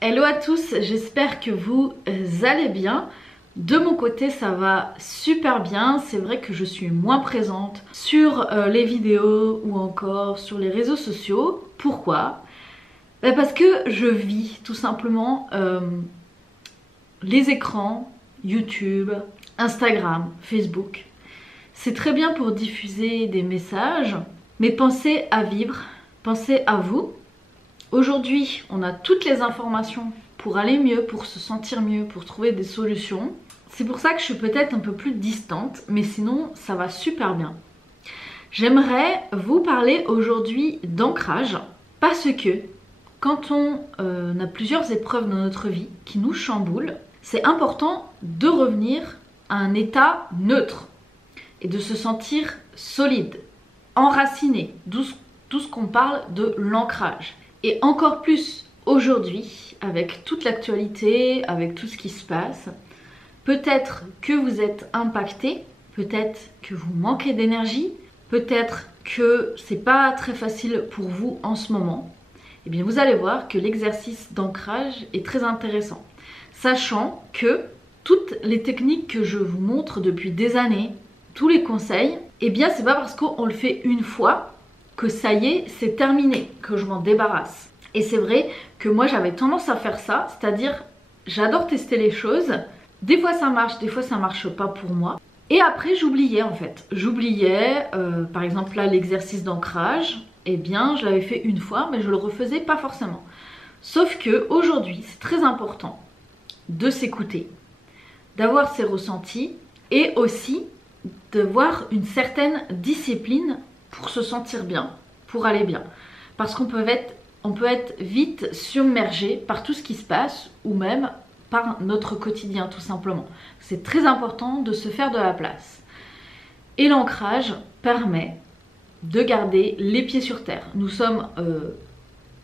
Hello à tous, j'espère que vous allez bien. De mon côté, ça va super bien. C'est vrai que je suis moins présente sur les vidéos ou encore sur les réseaux sociaux. Pourquoi? Parce que je vis tout simplement les écrans, YouTube, Instagram, Facebook. C'est très bien pour diffuser des messages, mais pensez à vivre, pensez à vous. Aujourd'hui, on a toutes les informations pour aller mieux, pour se sentir mieux, pour trouver des solutions. C'est pour ça que je suis peut-être un peu plus distante, mais sinon, ça va super bien. J'aimerais vous parler aujourd'hui d'ancrage, parce que quand on a plusieurs épreuves dans notre vie qui nous chamboulent, c'est important de revenir à un état neutre et de se sentir solide, enraciné, d'où ce qu'on parle de l'ancrage. Et encore plus aujourd'hui, avec toute l'actualité, avec tout ce qui se passe, peut-être que vous êtes impacté, peut-être que vous manquez d'énergie, peut-être que c'est pas très facile pour vous en ce moment. Eh bien, vous allez voir que l'exercice d'ancrage est très intéressant. Sachant que toutes les techniques que je vous montre depuis des années, tous les conseils, eh bien, c'est pas parce qu'on le fait une fois que ça y est, c'est terminé, que je m'en débarrasse. Et c'est vrai que moi j'avais tendance à faire ça, c'est-à-dire j'adore tester les choses. Des fois ça marche, des fois ça marche pas pour moi. Et après j'oubliais en fait. J'oubliais, par exemple là l'exercice d'ancrage, eh bien je l'avais fait une fois, mais je le refaisais pas forcément. Sauf que aujourd'hui c'est très important de s'écouter, d'avoir ses ressentis et aussi d'avoir une certaine discipline pour se sentir bien, pour aller bien. Parce qu'on peut être vite submergé par tout ce qui se passe ou même par notre quotidien tout simplement. C'est très important de se faire de la place. Et l'ancrage permet de garder les pieds sur terre. Nous sommes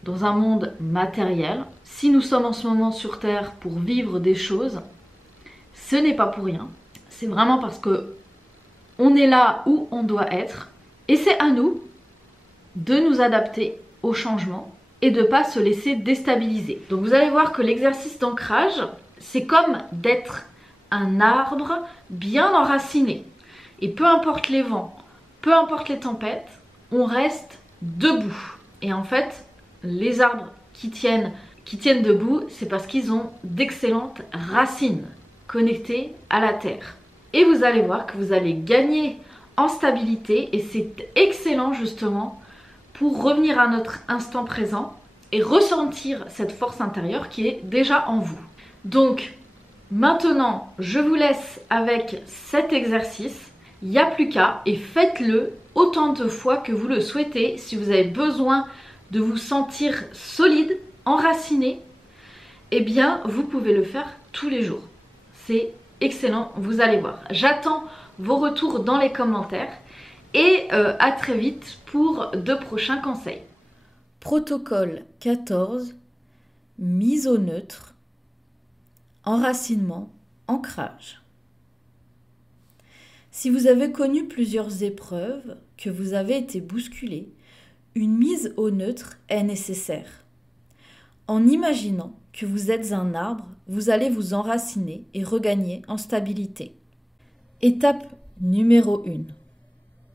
dans un monde matériel. Si nous sommes en ce moment sur terre pour vivre des choses, ce n'est pas pour rien. C'est vraiment parce que on est là où on doit être et c'est à nous de nous adapter au changement et de ne pas se laisser déstabiliser. Donc vous allez voir que l'exercice d'ancrage, c'est comme d'être un arbre bien enraciné. Et peu importe les vents, peu importe les tempêtes, on reste debout. Et en fait, les arbres qui tiennent debout, c'est parce qu'ils ont d'excellentes racines connectées à la terre. Et vous allez voir que vous allez gagner en stabilité et c'est excellent justement pour revenir à notre instant présent et ressentir cette force intérieure qui est déjà en vous. Donc maintenant, je vous laisse avec cet exercice. Il n'y a plus qu'à et faites-le autant de fois que vous le souhaitez. Si vous avez besoin de vous sentir solide, enraciné, eh bien vous pouvez le faire tous les jours. C'est excellent, vous allez voir. J'attends vos retours dans les commentaires et à très vite pour de prochains conseils. Protocole 14, mise au neutre, enracinement, ancrage. Si vous avez connu plusieurs épreuves, que vous avez été bousculé, une mise au neutre est nécessaire. En imaginant que vous êtes un arbre, vous allez vous enraciner et regagner en stabilité. Étape numéro 1.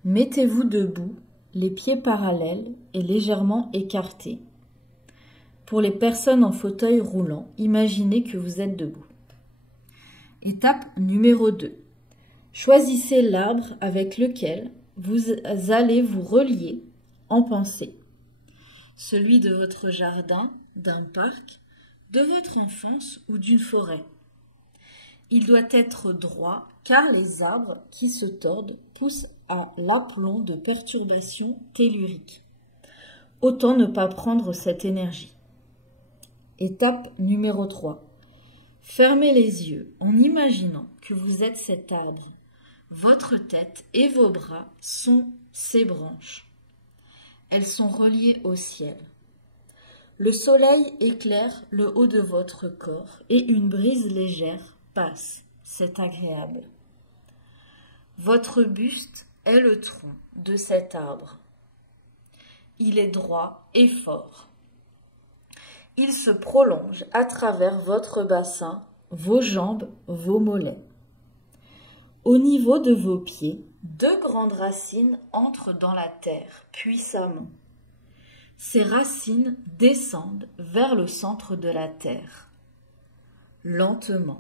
Mettez-vous debout, les pieds parallèles et légèrement écartés. Pour les personnes en fauteuil roulant, imaginez que vous êtes debout. Étape numéro 2. Choisissez l'arbre avec lequel vous allez vous relier en pensée. Celui de votre jardin, d'un parc, de votre enfance ou d'une forêt. Il doit être droit car les arbres qui se tordent poussent à l'aplomb de perturbations telluriques. Autant ne pas prendre cette énergie. Étape numéro 3. Fermez les yeux en imaginant que vous êtes cet arbre. Votre tête et vos bras sont ces branches. Elles sont reliées au ciel. Le soleil éclaire le haut de votre corps et une brise légère passe. C'est agréable. Votre buste est le tronc de cet arbre. Il est droit et fort. Il se prolonge à travers votre bassin, vos jambes, vos mollets. Au niveau de vos pieds, 2 grandes racines entrent dans la terre puissamment. Ces racines descendent vers le centre de la terre, lentement.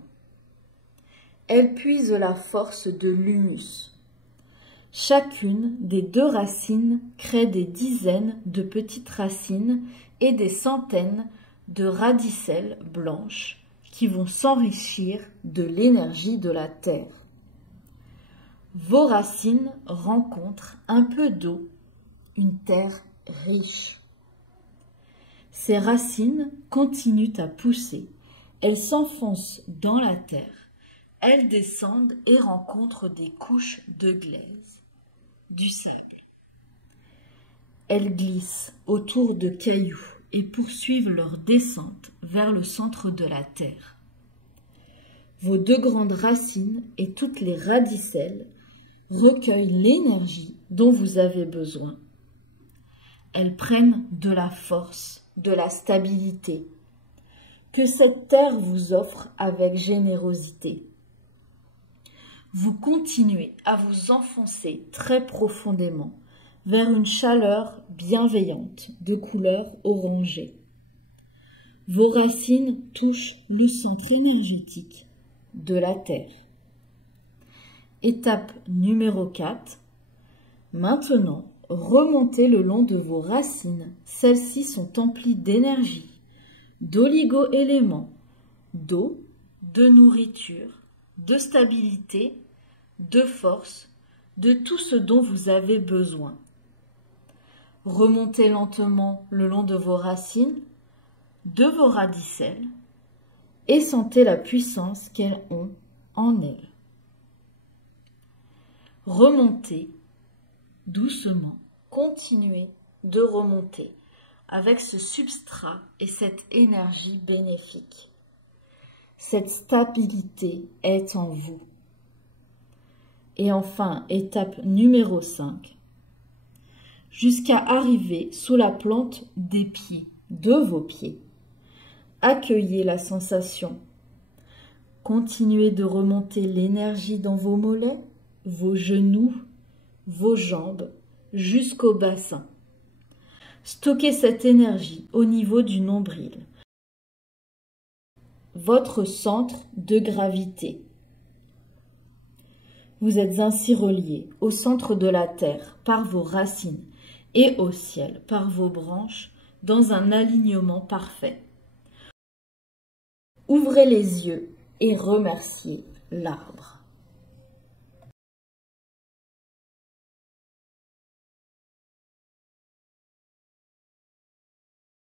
Elles puisent la force de l'humus. Chacune des 2 racines crée des dizaines de petites racines et des centaines de radicelles blanches qui vont s'enrichir de l'énergie de la terre. Vos racines rencontrent un peu d'eau, une terre riche. Ces racines continuent à pousser. Elles s'enfoncent dans la terre. Elles descendent et rencontrent des couches de glaise, du sable. Elles glissent autour de cailloux et poursuivent leur descente vers le centre de la terre. Vos 2 grandes racines et toutes les radicelles recueillent l'énergie dont vous avez besoin. Elles prennent de la force, de la stabilité, que cette terre vous offre avec générosité. Vous continuez à vous enfoncer très profondément vers une chaleur bienveillante de couleur orangée. Vos racines touchent le centre énergétique de la terre. Étape numéro 4. Maintenant, remontez le long de vos racines. Celles-ci sont emplies d'énergie, d'oligo-éléments, d'eau, de nourriture, de stabilité, de force, de tout ce dont vous avez besoin. Remontez lentement le long de vos racines, de vos radicelles, et sentez la puissance qu'elles ont en elles. Remontez doucement, continuez de remonter avec ce substrat et cette énergie bénéfique. Cette stabilité est en vous. Et enfin, étape numéro 5, jusqu'à arriver sous la plante des pieds, de vos pieds. Accueillez la sensation. Continuez de remonter l'énergie dans vos mollets, vos genoux, vos jambes, jusqu'au bassin. Stockez cette énergie au niveau du nombril, votre centre de gravité. Vous êtes ainsi relié au centre de la terre par vos racines et au ciel par vos branches dans un alignement parfait. Ouvrez les yeux et remerciez l'arbre.